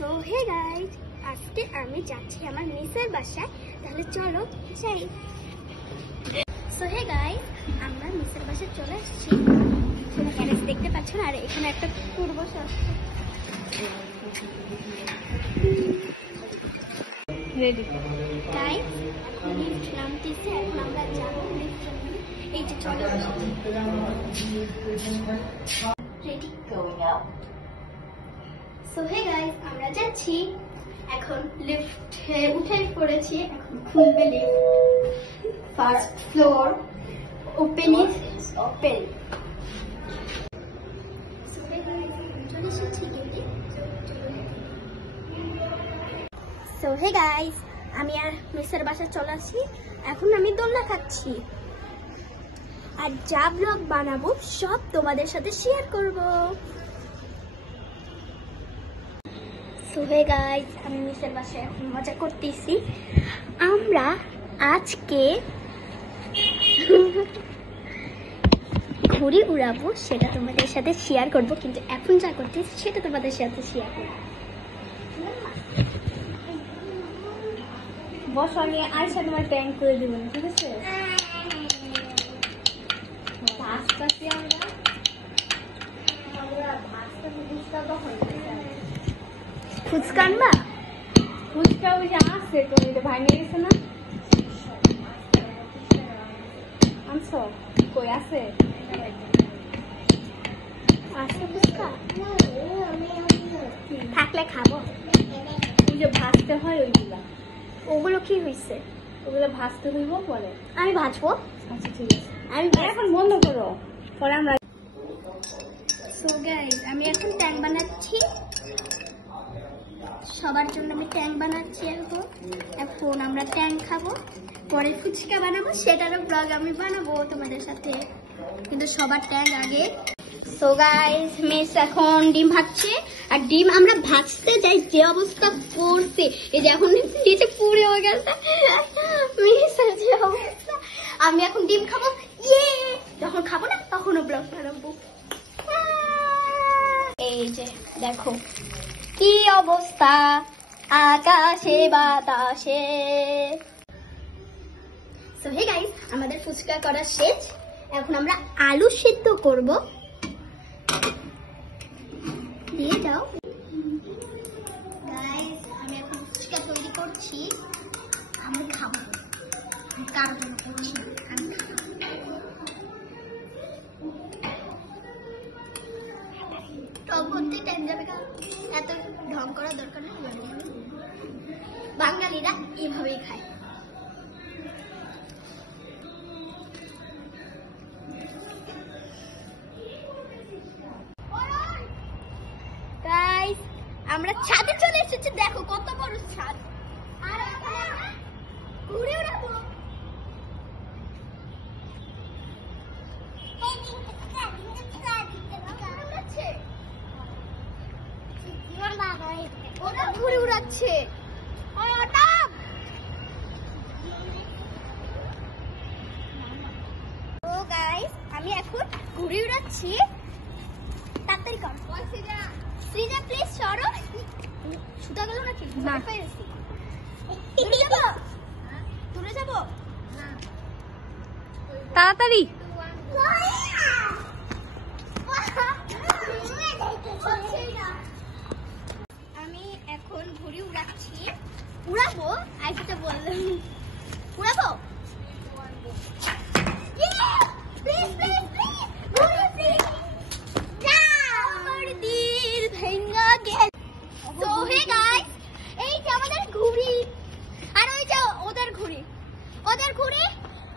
So hey guys, আজকে আমি যাচ্ছি আমার মিসের বাসায়, তাহলে চলো যাই। সো হে গাইস, আমরা মিসের বাসায় চলে আসছি। গ্যারেজ দেখতে পাচ্ছ না, আর এখানে একটা কুকুর বসে আছে। রেডি গাইস, লিফট নামতেছে, এখন আমরা যাবো লিফট। এই যে চলো ready going out. So hey guys, আমরা যাচ্ছি। এখন লিফটে উঠে পড়েছি, এখন খুলবে lift. First floor, open is open. So hey guys, চলে এসেছি গেটে। সো হে গাইস, আমি আর মিসের বাসায় চলে আসি। এখন আমি দোলনা খাচ্ছি, আর যা ব্লগ বানাবো সব তোমাদের সাথে শেয়ার করবো। সো হে গাইস, আমি মিসের বাসায় এখন মজা করতেছি। আমরা আজকে ঘুড়ি উড়াবো, সেটা তোমাদের সাথে শেয়ার করব, কিন্তু এখন যা করতেছি সেটা তোমাদের সাথে শেয়ার করবো। বস, আমি আয়সা তোমার প্যান্ট করে দেবো, ঠিক আছে? ফুচকা আনবা? ফুচকা ওই যে আসছে তো, এটা ভাঙে গেছে না? আনছো? কই আছে? আছে ফুচকা? থাকলে খাবো। ওই যে ভাজতে হয় ওইগুলা। ওগুলো কি হয়েছে? ওগুলো ভাজতে হইব পরে। আমি ভাজবো? আচ্ছা ঠিক আছে, আমি এখন বন্ধ করো, পরে আমরা। সো গাইস, আমি এখন ট্যাং বানাচ্ছি, সবার জন্য আমি ট্যাং বানাচ্ছি। এখন আমরা ট্যাং খাবো, পরে ফুচকা বানাবো, সেটারও ব্লগ আমি বানাবো তোমাদের সাথে, কিন্তু সবার ট্যাং আগে। সো গাইস, মিস এখন ডিম ভাজছে, আর ডিম আমরা ভাজতে যাই যে অবস্থা করছে, এই যে এখন নিচে পুড়ে হয়ে গেছে মিসের যে অবস্থা। আমি এখন ডিম খাবো, ইয়ে যখন খাবো না তখনও ব্লগ বানাবো। এই যে দেখো কি অবস্থা আকাশে বাতাসে। সো হে গাইস, আমাদের ফুচকা করা শেষ, এখন আমরা আলু সিদ্ধ করব। দিয়ে দাও গাইস, আমি এখন ফুচকা তৈরি করছি, আমি খাবো। কার জন্য করছি? আমি খাবো। টক করতে টাইম যাবে, কারণ এত ঢং করার দরকার নেই। বাঙালিরা এইভাবেই খায়। গাইস, আমরা ছাদে চলে এসেছি, দেখো কত বড় ছাদ। আর ঘুরে উড়াবো। ওরা ঘুরে উড়াচ্ছে। ও গাইস, আমি এখন ঘুরে উড়াচ্ছি, তাড়াতাড়ি কর। সৃজা প্লিজ সরো। সুতা গেল নাকি? না, দূরে যাবো, দূরে যাবো, তাড়াতাড়ি। আমি এখন ঘুড়ি উড়াচ্ছি, উড়াবো। আইসিতে বললাম উড়াবো।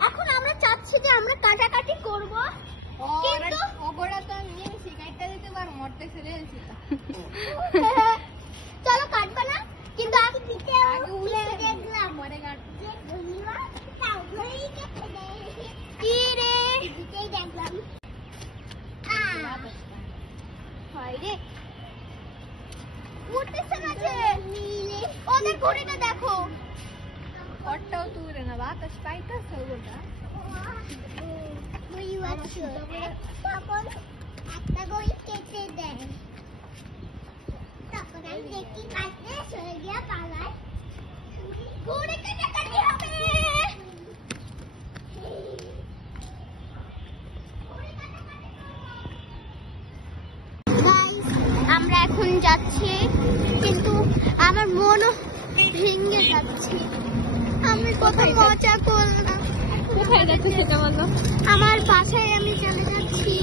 এখন আমরা চাচ্ছি যে আমরা কাটাকাটি করবো, কিন্তু চলো কাটবা না, কিন্তু কি রে দেখলাম উঠতেছে না যে, ওদের ঘড়িটা দেখো। ওটাও তুলে না, বাতাস পাইতেছে ওটা। তখন একটা গড়ি কেটে দেয়, তখন আমরা এখন যাচ্ছি, কিন্তু আমার মনও ভেঙে যাচ্ছে। আমি কত মজা করলাম। কোথায় যাচ্ছে সেটা বলো। আমার বাসায় আমি চলে যাচ্ছি।